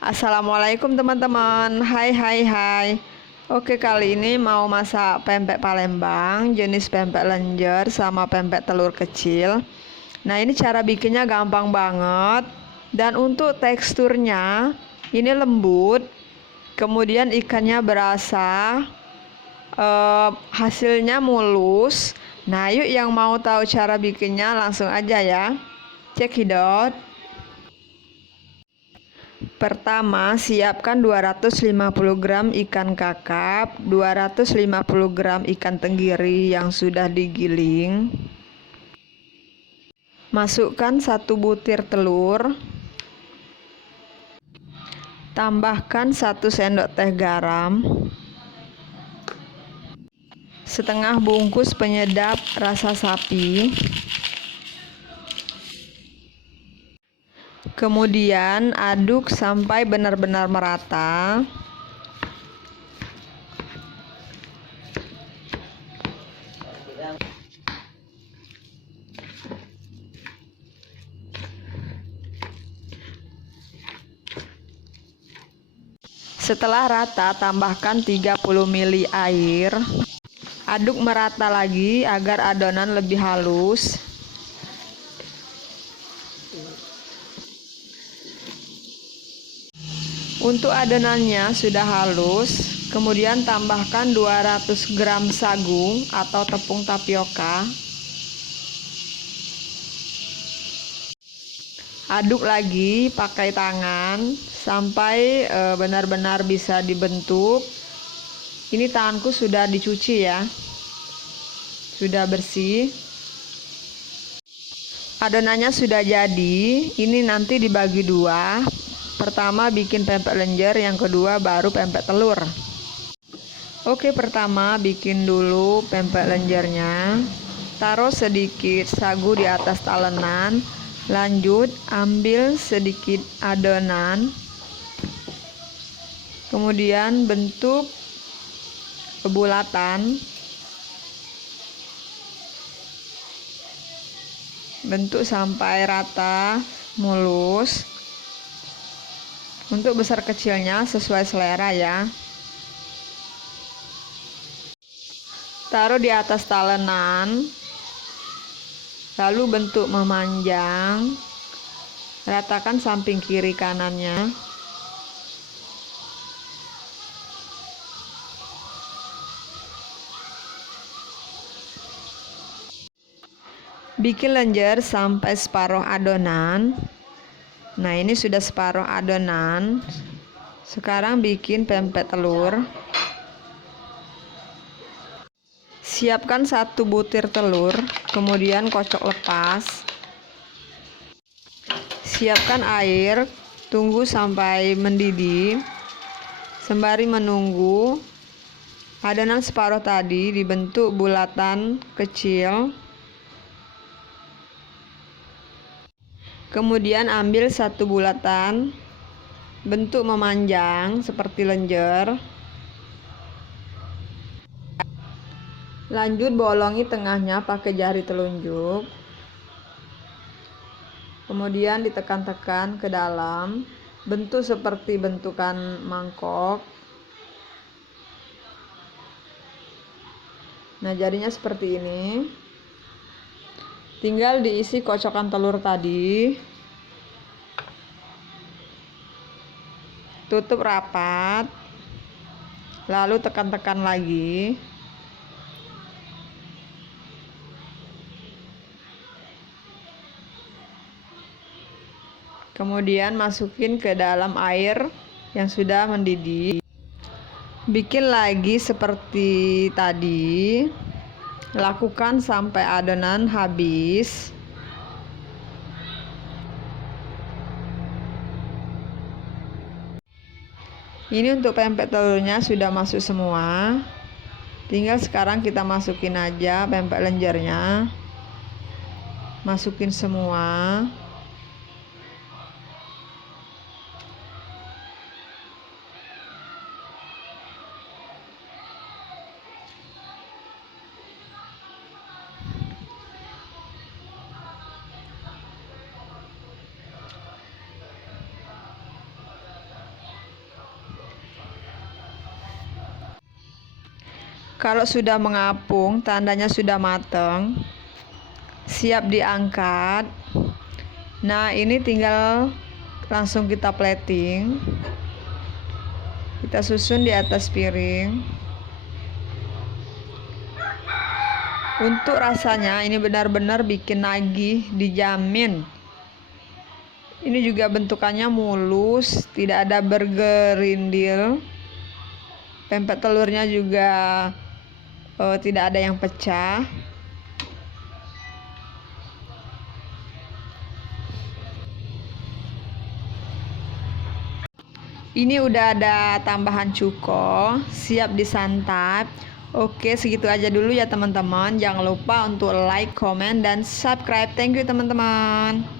Assalamualaikum teman-teman. Hai hai hai. Oke, kali ini mau masak pempek Palembang, jenis pempek lenjer sama pempek telur kecil. Nah, ini cara bikinnya gampang banget. Dan untuk teksturnya ini lembut. Kemudian ikannya berasa, hasilnya mulus. Nah, yuk yang mau tahu cara bikinnya langsung aja ya. Cekidot. Pertama, siapkan 250 gram ikan kakap, 250 gram ikan tenggiri yang sudah digiling. Masukkan 1 butir telur. Tambahkan 1 sendok teh garam. Setengah bungkus penyedap rasa sapi. Kemudian aduk sampai benar-benar merata. Setelah rata, tambahkan 30 ml air. Aduk merata lagi agar adonan lebih halus. Untuk adonannya sudah halus, kemudian tambahkan 200 gram sagu atau tepung tapioka. Aduk lagi pakai tangan sampai benar-benar bisa dibentuk. Ini tanganku sudah dicuci ya, sudah bersih. Adonannya sudah jadi. Ini nanti dibagi dua. Pertama bikin pempek lenjer, yang kedua baru pempek telur. Oke, pertama bikin dulu pempek lenjernya. Taruh sedikit sagu di atas talenan. Lanjut ambil sedikit adonan. Kemudian bentuk bulatan. Bentuk sampai rata, mulus. Untuk besar kecilnya sesuai selera ya. Taruh di atas talenan. Lalu bentuk memanjang. Ratakan samping kiri kanannya. Bikin lenjer sampai separuh adonan. Nah, ini sudah separuh adonan. Sekarang bikin pempek telur. Siapkan 1 butir telur, kemudian kocok lepas. Siapkan air, tunggu sampai mendidih. Sembari menunggu, adonan separuh tadi dibentuk bulatan kecil. Kemudian ambil 1 bulatan, bentuk memanjang seperti lenjer. Lanjut bolongi tengahnya pakai jari telunjuk. Kemudian ditekan-tekan ke dalam, bentuk seperti bentukan mangkok. Nah, jadinya seperti ini. Tinggal diisi kocokan telur tadi. Tutup rapat. Lalu tekan-tekan lagi. Kemudian masukin ke dalam air yang sudah mendidih. Bikin lagi seperti tadi. Lakukan sampai adonan habis. Ini untuk pempek telurnya sudah masuk semua. Tinggal sekarang kita masukin aja pempek lenjernya. Masukin semua. Kalau sudah mengapung, tandanya sudah matang, siap diangkat. Nah, ini tinggal langsung kita plating. Kita susun di atas piring. Untuk rasanya ini benar-benar bikin nagih, dijamin. Ini juga bentukannya mulus, tidak ada bergerindil. Pempek telurnya juga tidak ada yang pecah. Ini udah ada tambahan cuko, siap disantap. Oke, segitu aja dulu ya teman-teman. Jangan lupa untuk like, comment, dan subscribe. Thank you teman-teman.